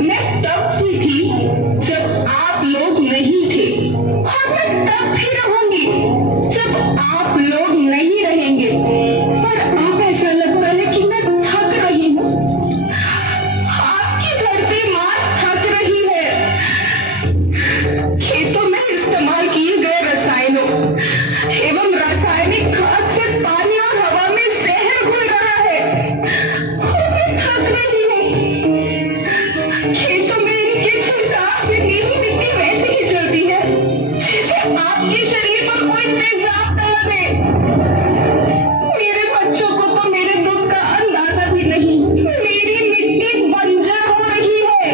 मैं तब भी थी जब आप लोग नहीं थे, और मैं तब भी रहूंगी जब आप लोग नहीं रहेंगे। पर अब ऐसा लगता है कि मैं थक रही हूँ। आपकी धरती माँ थक रही है। खेतों में इस्तेमाल किए गए रसायनों एवं रासायनिक खाद से पानी और हवा में जहर घुल रहा है, और मैं थक रही हूँ। खेतों में इनके छिड़काव से गीली मिट्टी वैसे ही जलती है जैसे आपके शरीर पर कोई तेजाब डाल दे। मेरे बच्चों को तो मेरे दुख का अंदाजा भी नहीं। मेरी मिट्टी बंजर हो रही है,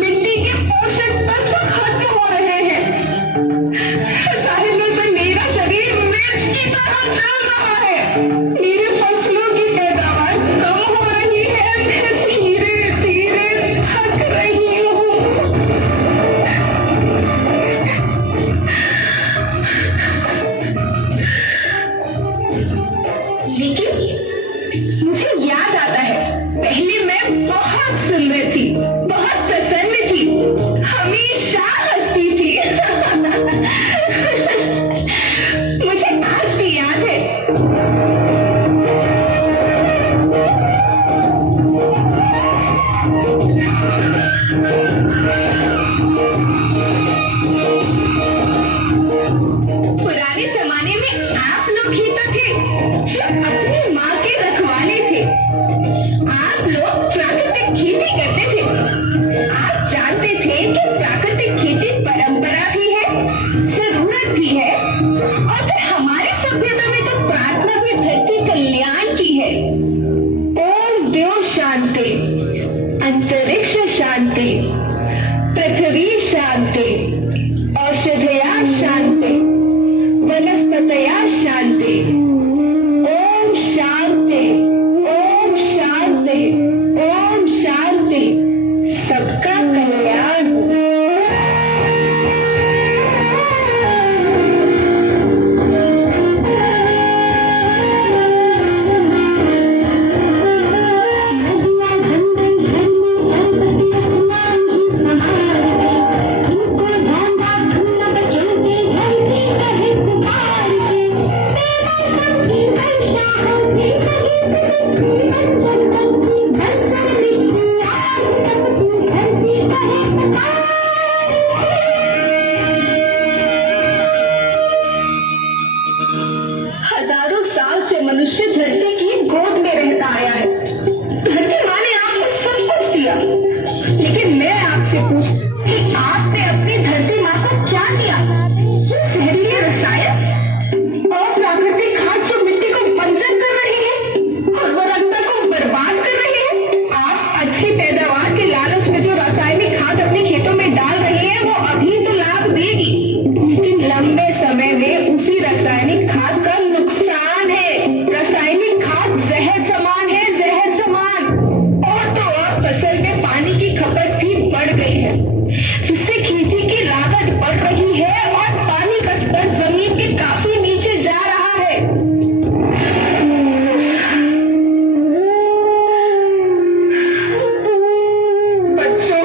मिट्टी के पोषक तत्व खत्म हो रहे हैं। रसायनों से मेरा शरीर मिर्च की तरह जल रहा है। मेरे फसलों की पैदावार कम हो रही है। मैं धीरे धीरे थक रही हूँ। लेकिन मुझे याद आता है, पहले मैं बहुत सुंदर थी, बहुत प्रसन्न थी, हमेशा हंसती थी। मुझे आज भी याद है। पुराने जमाने में आप लोग ही तो थे जो अपनी माँ के रखवाले थे। आप लोग प्राकृतिक खेती करते थे। आप जानते थे कि प्राकृतिक खेती परंपरा भी है, जरूरत भी है, और फिर हमारी सभ्यता में तो प्रार्थना भी धरती कल्याण की है। ओम द्यो शांति, अंतरिक्ष शांति, पृथ्वी शांति, औषधया शांति, वनस्पतया शांति। ओम शांति, ओम शांति, ओम शांति। सबका कल्याण हो। हजारों साल से मनुष्य धरती की गोद में रहता आया है। धरती माँ ने आपको सब कुछ दिया, लेकिन मैं आपसे पूछती कि आपने अपनी धरती माँ को क्या दिया? जहरीले रसायन और प्राकृतिक खाद जो मिट्टी को बंजर कर रही है और उर्वरकता को बर्बाद कर रही है। आप अच्छी पैदावार के लालच में जो रासायनिक खाद अपने खेतों में डाल रही है, वो अभी तो लाभ देगी, लेकिन लंबे समय में उसी रासायनिक खाद का नुकसान है। रासायनिक खाद जहर समान है, जहर समान। और तो और फसल में पानी की खपत भी बढ़ गई है, जिससे खेती की लागत बढ़ रही है और पानी का स्तर जमीन के काफी नीचे जा रहा है। बच्चों,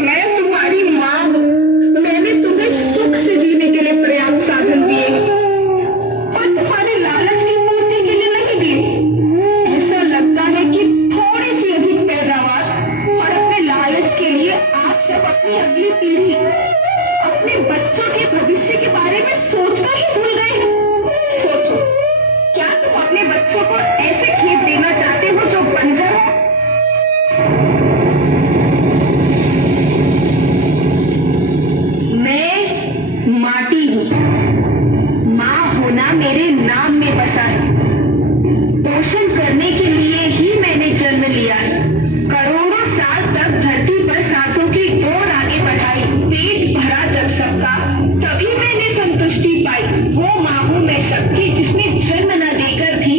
मैं तुम्हारी माँ हूँ। मैंने तुम्हें सुख से जीने के लिए पर्याप्त साधन दिए और तुम्हारे लालच की पूर्ति के लिए नहीं दिए। ऐसा लगता है कि थोड़ी सी अधिक पैदावार और अपने लालच के लिए आप सब अपनी अगली पीढ़ी, अपने बच्चों के भविष्य के बारे में सोचना ही भूल गए हैं। सोचो, क्या तुम अपने बच्चों को ऐसे खेत देना चाहते हो जो बंजर हो? मैं माटी हूँ। माँ होना मेरे नाम में बसा है। पोषण करने के लिए ही मैंने जन्म लिया है। करोड़ों साल तक धरती पर सांसों की डोर आगे बढ़ाई। पेट भरा जब सबका, तभी मैंने संतुष्टि पाई। वो माँ हूँ मैं सबकी, जिसने जन्म न देकर भी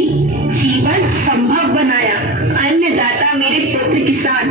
जीवन संभव बनाया। अन्नदाता मेरे पुत्र किसान,